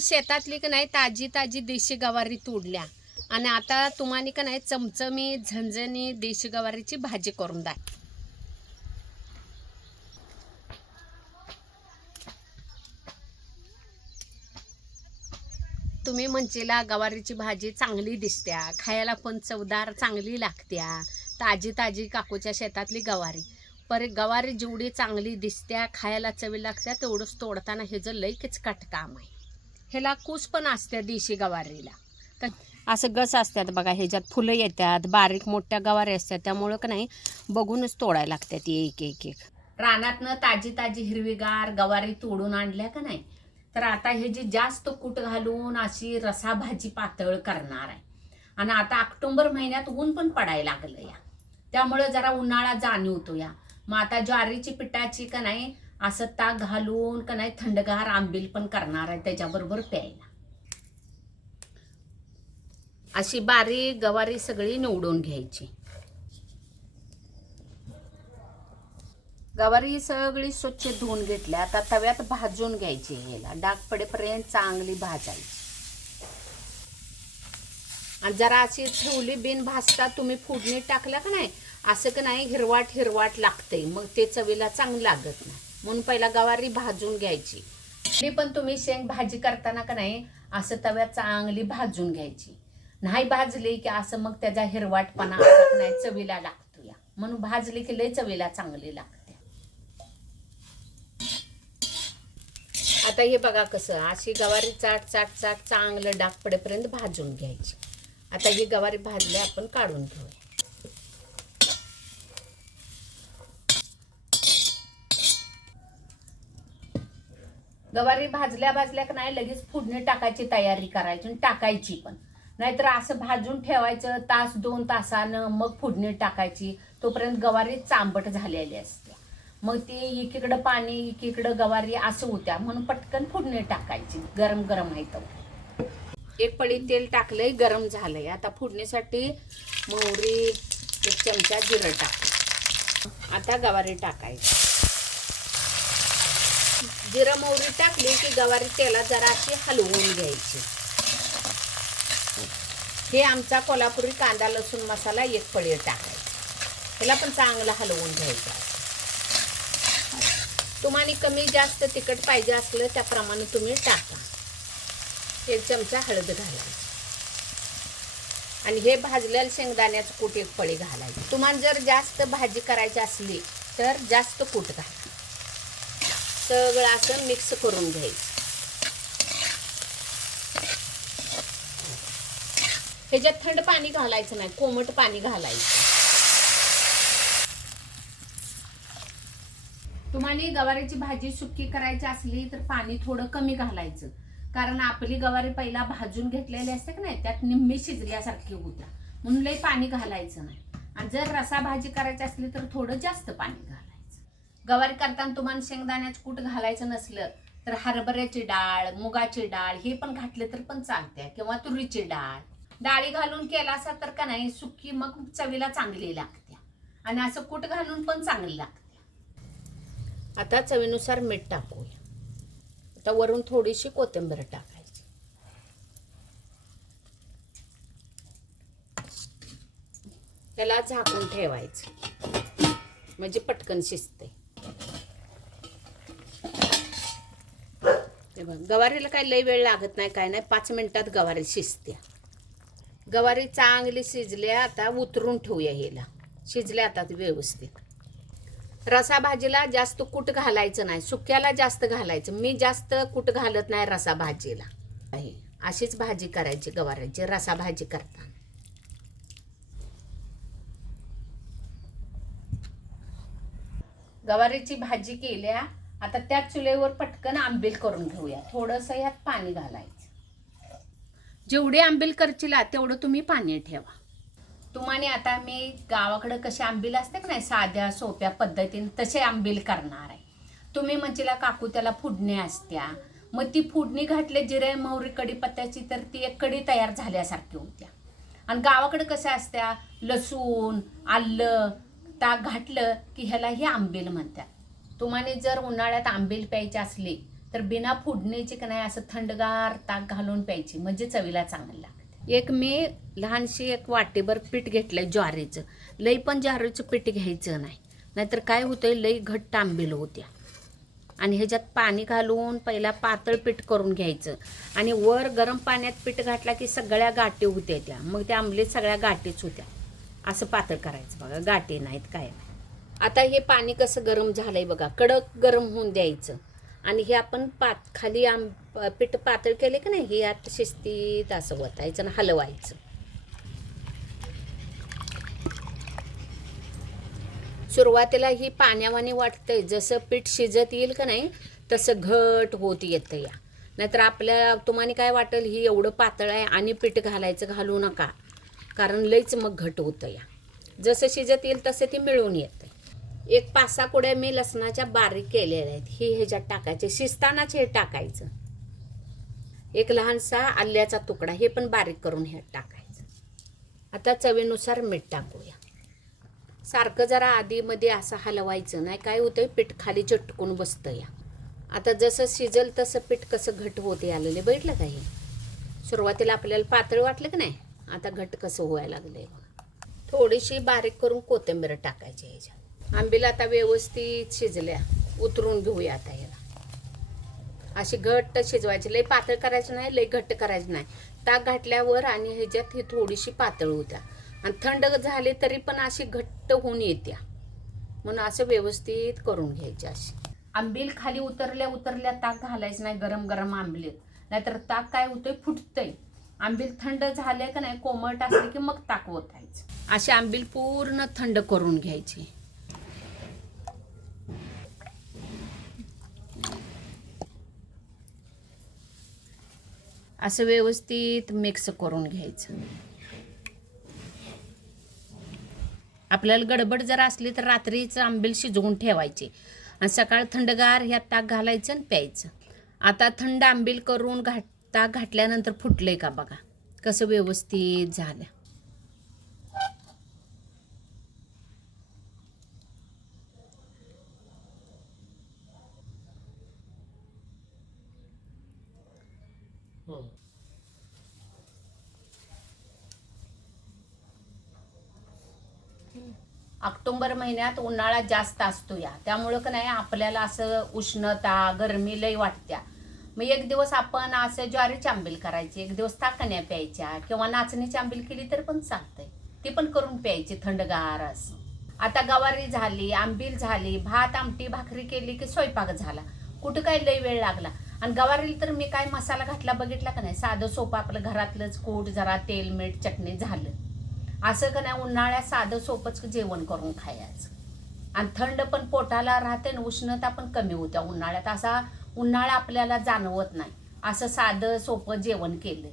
शेतातली का नाही ताजी ताजी देशी गवारी तोडल्या. आणि आता तुम्हाला का नाही चमचमी झणझणी देशी गवारीची भाजी करून द्या तुम्ही म्हणशीला गवारीची भाजी चांगली दिसत्या खायला पण चवदार चांगली लागत्या ताजी ताजी काकूच्या शेतातली गवारी. पर गवारी जेवढी चांगली दिसत्या खायला चवी लागत्या तेवढंच तोडताना हे जर लई किचकट काम आहे. ह्याला कूस पण असत्या देशी गवारीला. तर असं गस असतात बघा ह्याच्यात फुलं येतात बारीक मोठ्या गवारी असतात त्यामुळं का नाही बघूनच तोडायला लागतात एक एक एक. रानातनं ताजी ताजी हिरवीगार गवारी तोडून आणल्या का नाही? तर आता हे जी जास्त कूट घालून अशी रसा भाजी पातळ करणार आहे. आणि आता ऑक्टोबर महिन्यात ऊन पण पडायला लागलं या. त्यामुळे जरा उन्हाळा जाणवतो या मग आता ज्वारीची पिठाची का नाही असं ताक घालून का नाही थंडगार आंबील पण करणार आहे त्याच्याबरोबर प्यायला. अशी बारीक गवारी सगळी निवडून घ्यायची. गवारी सगळी स्वच्छ धुवून घेतल्या आता तव्यात भाजून घ्यायची याला. डाग पडेपर्यंत चांगली भाजायची. आणि जरा अशी ठेवली बिन भाजता तुम्ही फोडणी टाकल्या का नाही असं का नाही हिरवाट हिरवाट लागते मग ते चवीला चांगलं लागत नाही. म्हणून पहिला गवारी भाजून घ्यायची. ती पण तुम्ही शेंग भाजी करताना का नाही असं तव्यात चांगली भाजून घ्यायची. नाही भाजली की असं मग त्याचा हिरवाटपणा नाही चवीला लागतो या म्हणून भाजली की लय चवीला चांगली लागते. आता हे बघा कसं अशी गवारी चाट चाट चाट चांगलं डाग पडेपर्यंत भाजून घ्यायची. आता ही गवारी भाजली आपण काढून घेऊया. गवारी भाजल्या भाजल्या का नाही लगेच फोडणी टाकायची तयारी करायची आणि टाकायची पण. नाहीतर असं भाजून ठेवायचं तास दोन तासानं मग फोडणी टाकायची. तोपर्यंत गवारी चांबट झालेली असते. मग ती एकीकडं पाणी एकीकडं गवारी असं होत्या. म्हणून पटकन फोडणी टाकायची. गरम गरम आहे तर एक पळी तेल टाकलंय गरम झालंय. आता फोडणीसाठी मोहरी एक चमचा जिरं टाक आता गवारी टाकायची. जिरं मोहरी टाकली की गवारी तेलात जरा अशी हलवून घ्यायची. हे आमचा कोल्हापुरी कांदा लसूण मसाला एक पडी टाकायचा. ह्याला पण चांगलं हलवून घ्यायचं. तुम्हाला कमी जास्त तिखट पाहिजे असलं त्याप्रमाणे तुम्ही टाका. एक चमचा हळद घालायची. आणि हे भाजलेलं शेंगदाण्याचं कूट एक पळी घालायची. तुम्हाला जर जास्त भाजी करायची असली तर जास्त कूट घाला. सगळं असं मिक्स करून घ्यायचं. ह्याच्यात थंड पाणी घालायचं नाही कोमट पाणी घालायचं. तुम्हाला गवारीची भाजी सुकी करायची असली तर पाणी थोडं कमी घालायचं. कारण आपली गवारी पहिला भाजून घेतलेली असते का नाही त्यात निम्मी शिजल्यासारखी होत्या. म्हणून लई पाणी घालायचं नाही. आणि जर रसा भाजी करायची असली तर थोडं जास्त पाणी घाला. गवारी करताना तुम्हाला शेंगदाण्याचं कूट घालायचं नसलं तर हरभऱ्याची डाळ मुगाची डाळ हे पण घातले तर पण चालते किंवा तुरीची डाळ. डाळी घालून केला असा तर का नाही सुकी मग चवीला चांगली लागते. आणि असं कूट घालून पण चांगली लागते. आता चवीनुसार मीठ टाकूया. आता वरून थोडीशी कोथिंबीर टाकायची. त्याला झाकून ठेवायचं. म्हणजे पटकन शिजते हे बघ, गवारीला काही लई वेळ लागत नाही काय नाही. पाच मिनिटात गवारी शिजते गवारी चांगली शिजल्या आता उतरून ठेवूया हिला शिजल्या आता व्यवस्थित. रसा भाजीला जास्त कूट घालायचं नाही. सुक्याला जास्त घालायचं. मी जास्त कूट घालत नाही रसा भाजीला आहे. अशीच भाजी करायची गवाराची रसा भाजी करताना. गवारीची भाजी केल्या आता त्या चुलीवर पटकन आंबील करून घेऊया. थोडंसं ह्यात पाणी घालायचं. जेवढे आंबील करचिला तेवढं तुम्ही पाणी ठेवा. तुम्हाला आता मी गावाकडे कसे आंबील असते का नाही साध्या सोप्या पद्धतीने तसे आंबील करणार आहे. तुम्ही म्हणशीला काकू त्याला फुडणी असत्या. मग ती फुडणी घातले जिरे मोहरी कढीपत्त्याची तर ती एक कढी तयार झाल्यासारखी होत्या. आणि गावाकडे कसं असत्या? लसूण आलं ताक घातलं की ह्याला हे आंबील म्हणतात. तुम्हाला जर उन्हाळ्यात आंबील प्यायची असली तर बिना फोडणीची का नाही असं थंडगार ताक घालून प्यायची म्हणजे चवीला चांगली लागते. एक मी लहानशी एक वाटीभर पीठ घेतलंय ज्वारीचं. लई पण ज्वारीचं पीठ घ्यायचं नाही. नाहीतर काय होतंय लई घट्ट आंबील होत्या. आणि ह्याच्यात पाणी घालून पहिला पातळ पीठ करून घ्यायचं. आणि वर गरम पाण्यात पीठ घातला की सगळ्या गाठी होत्या त्या. मग त्या आंबलीत सगळ्या गाठीच होत्या. असं पातळ करायचं बघा. गाठी नाहीत काय नाही. आता हे पाणी कसं गरम झालंय बघा कडक गरम होऊन द्यायचं. आणि हे आपण पात खाली आम पीठ पातळ केले की नाही हे आता शिस्तीत असं वतायचं आणि हलवायचं. सुरुवातीला ही पाण्यावानी वाटतंय जसं पीठ शिजत येईल का नाही तसं घट होत येतं या. नाहीतर आपल्या तुम्हाला काय वाटेल ही एवढं पातळ आहे आणि पीठ घालायचं घालू नका. कारण लईच मग घट होतं या. जसं शिजत येईल तसं ती मिळून येतं एक पाच सहा कुड्या मी लसणाच्या बारीक केलेल्या आहेत. ही ह्याच्यात टाकायचे. शिजतानाच हे टाकायचं. एक लहानसा आल्याचा तुकडा हे पण बारीक करून ह्यात टाकायचं. आता चवीनुसार मीठ टाकूया. सारखं जरा आधीमध्ये असं हलवायचं नाही काय होतंय पीठ खाली चटकून बसतं या. आता जसं शिजल तसं पीठ कसं घट होते आलेले बैठलं का हे? सुरुवातीला आपल्याला पातळ वाटलं की नाही? आता घट कसं व्हायला लागलंय थोडीशी बारीक करून कोथिंबीर टाकायची ह्याच्यात. आंबीला आता व्यवस्थित शिजल्या. उतरून घेऊया आता याला. अशी घट्ट शिजवायची. लई पातळ करायचं नाही लई घट्ट करायचं नाही. ताक घातल्यावर आणि ह्याच्यात ही थोडीशी पातळ होत्या. आणि थंड झाली तरी पण अशी घट्ट होऊन येत्या. म्हणून असं व्यवस्थित करून घ्यायची अशी. आंबील खाली उतरल्या उतरल्या ताक घालायचं नाही गरम गरम आंबील. नाहीतर ताक काय होतंय? फुटतंय. आंबील थंड झाले का नाही कोमट असले की मग ताक ओतायचं. अशी आंबील पूर्ण थंड करून घ्यायची. असं व्यवस्थित मिक्स करून घ्यायचं. आपल्याला गडबड जर असली तर रात्रीच आंबील शिजवून ठेवायची. आणि सकाळ थंडगार ह्यात ताक घालायचं आणि प्यायचं. आता थंड आंबील करून घाट ताक घातल्यानंतर फुटलंय का बघा? कसं व्यवस्थित झालं. ऑक्टोबर महिन्यात उन्हाळा जास्त असतो या. त्यामुळं का नाही आपल्याला असं उष्णता गरमी लई वाटत्या. मग एक दिवस आपण असं ज्वारीची आंबील करायची एक दिवस ताकण्या प्यायच्या किंवा नाचणीची आंबील केली तर पण चालतंय. ती पण करून प्यायची थंडगार असं. आता गवारी झाली आंबील झाली भात आमटी भाकरी केली की स्वयंपाक झाला. कुठं काय लई वेळ लागला? आणि गवारीला तर मी काय मसाला घातला बघितला का नाही? साधं सोपं आपलं घरातलंच कूट जरा तेल मीठ चटणी झालं. असं का नाही उन्हाळ्यात साधं सोपंच जेवण करून खायचं. आणि थंड पण पोटाला राहते ना उष्णता पण कमी होत्या उन्हाळ्यात असा उन्हाळा आपल्याला जाणवत नाही. असं साधं सोपं जेवण केलं.